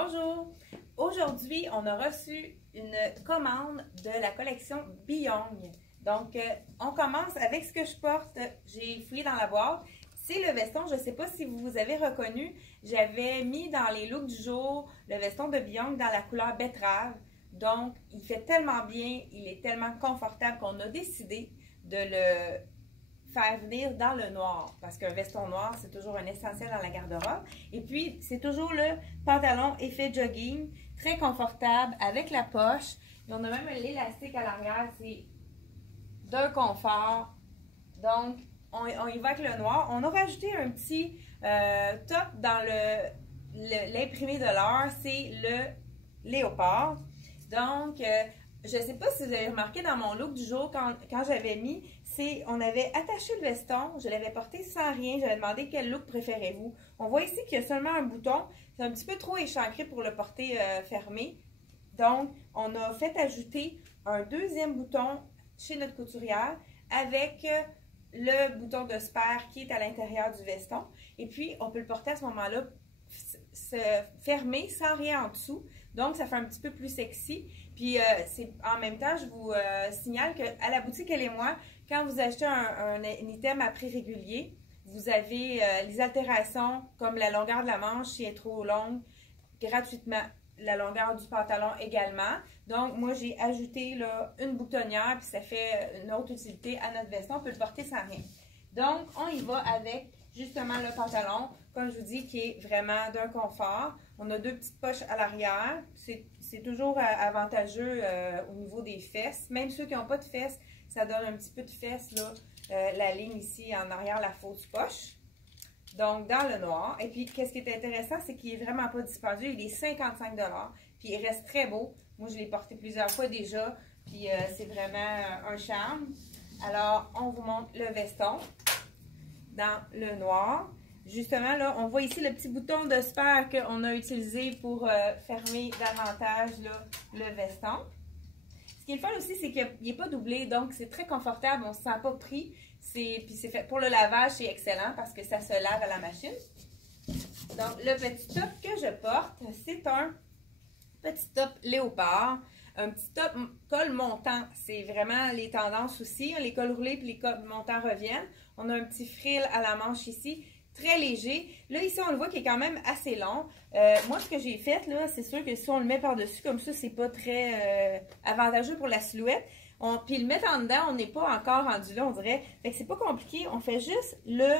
Bonjour! Aujourd'hui, on a reçu une commande de la collection Beyond. Donc, on commence avec ce que je porte. J'ai fouillé dans la boîte. C'est le veston. Je ne sais pas si vous avez reconnu. J'avais mis dans les looks du jour le veston de Beyond dans la couleur betterave. Donc, il fait tellement bien, il est tellement confortable qu'on a décidé de le faire venir dans le noir, parce qu'un veston noir, c'est toujours un essentiel dans la garde-robe. Et puis, c'est toujours le pantalon effet jogging, très confortable, avec la poche. Et on a même l'élastique à l'arrière, c'est d'un confort. Donc, on y va avec le noir. On a rajouté un petit top dans l'imprimé de l'heure, c'est le léopard. Donc, je ne sais pas si vous avez remarqué dans mon look du jour, quand j'avais mis, on avait attaché le veston, je l'avais porté sans rien, j'avais demandé quel look préférez-vous. On voit ici qu'il y a seulement un bouton, c'est un petit peu trop échancré pour le porter fermé. Donc, on a fait ajouter un deuxième bouton chez notre couturière avec le bouton de spare qui est à l'intérieur du veston. Et puis, on peut le porter à ce moment-là fermé sans rien en dessous. Donc, ça fait un petit peu plus sexy. Puis, en même temps, je vous signale qu'à la boutique Elle et moi, quand vous achetez un item à prix régulier, vous avez les altérations comme la longueur de la manche si elle est trop longue, gratuitement. La longueur du pantalon également. Donc, moi, j'ai ajouté là, une boutonnière, puis ça fait une autre utilité à notre veston. On peut le porter sans rien. Donc, on y va avec justement le pantalon, comme je vous dis, qui est vraiment d'un confort. On a deux petites poches à l'arrière. C'est toujours avantageux au niveau des fesses. Même ceux qui n'ont pas de fesses, ça donne un petit peu de fesses, là, la ligne ici en arrière, la fausse poche. Donc, dans le noir. Et puis, qu'est-ce qui est intéressant, c'est qu'il n'est vraiment pas dispendieux. Il est 55 $. Puis, il reste très beau. Moi, je l'ai porté plusieurs fois déjà. Puis, c'est vraiment un charme. Alors, on vous montre le veston dans le noir. Justement, là, on voit ici le petit bouton de spare qu'on a utilisé pour fermer davantage là, le veston. Ce qui est le fun aussi, c'est qu'il n'est pas doublé, donc c'est très confortable, on ne se sent pas pris. Puis c'est fait pour le lavage, c'est excellent parce que ça se lave à la machine. Donc, le petit top que je porte, c'est un petit top léopard. Un petit top col montant, c'est vraiment les tendances aussi. Les cols roulés et les cols montants reviennent. On a un petit frill à la manche ici, très léger. Là, ici, on le voit qui est quand même assez long. Moi, ce que j'ai fait, là, c'est sûr que si on le met par-dessus comme ça, c'est pas très avantageux pour la silhouette. Puis le mettre en dedans, on n'est pas encore rendu là, on dirait. Fait que c'est pas compliqué. On fait juste le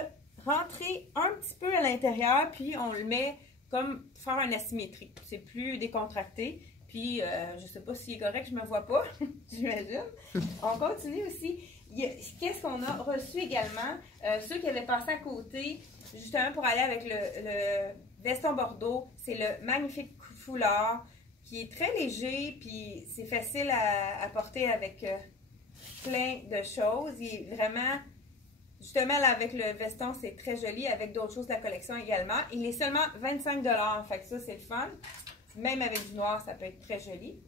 rentrer un petit peu à l'intérieur, puis on le met comme pour faire une asymétrie. C'est plus décontracté. Puis, je sais pas s'il est correct, je me vois pas, j'imagine. On continue aussi. Qu'est-ce qu'on a reçu également? Ceux qui avaient passé à côté, justement pour aller avec le veston bordeaux, c'est le magnifique foulard qui est très léger, puis c'est facile à porter avec plein de choses. Il est vraiment, justement là, avec le veston, c'est très joli, avec d'autres choses de la collection également. Il est seulement 25 $, fait que ça c'est le fun. Même avec du noir, ça peut être très joli.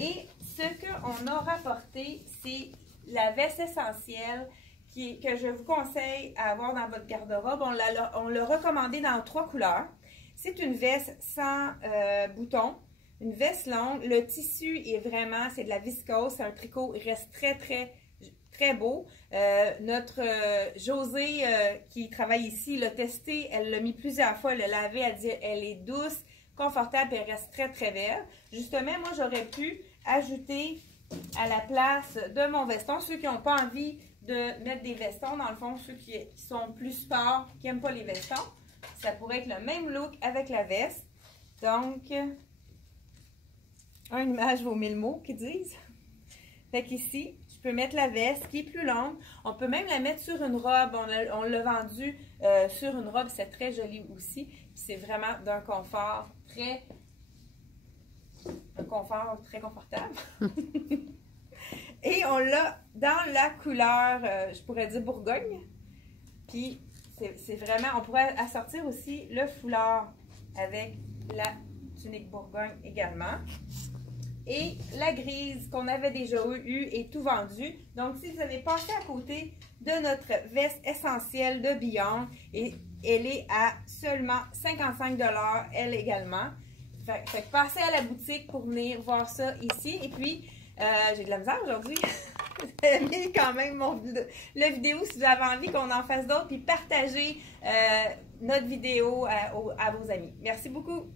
Et ce qu'on a rapporté, c'est la veste essentielle que je vous conseille à avoir dans votre garde-robe. On l'a recommandé dans 3 couleurs. C'est une veste sans boutons, une veste longue. Le tissu est vraiment, c'est de la viscose, c'est un tricot, il reste très, très, très beau. Notre Josée qui travaille ici l'a testé, elle l'a mis plusieurs fois, elle l'a lavé, elle dit elle est douce, confortable et elle reste très, très belle. Justement, moi, j'aurais pu ajouter à la place de mon veston, ceux qui n'ont pas envie de mettre des vestons, dans le fond, ceux qui sont plus sport, qui n'aiment pas les vestons, ça pourrait être le même look avec la veste. Donc, une image vaut 1000 mots, qu'ils disent. Fait qu'ici, je peux mettre la veste qui est plus longue. On peut même la mettre sur une robe. On l'a vendu sur une robe, c'est très joli aussi. C'est vraiment d'un confort très confortable. Et on l'a dans la couleur, je pourrais dire Bourgogne. Puis c'est vraiment, on pourrait assortir aussi le foulard avec la tunique Bourgogne également. Et la grise qu'on avait déjà eue est tout vendu. Donc, si vous avez passé à côté de notre veste essentielle de Beyond, et elle est à seulement 55 $, elle également. Fait que passez à la boutique pour venir voir ça ici. Et puis, j'ai de la misère aujourd'hui. Aimez quand même la vidéo si vous avez envie qu'on en fasse d'autres. Puis partagez notre vidéo à vos amis. Merci beaucoup.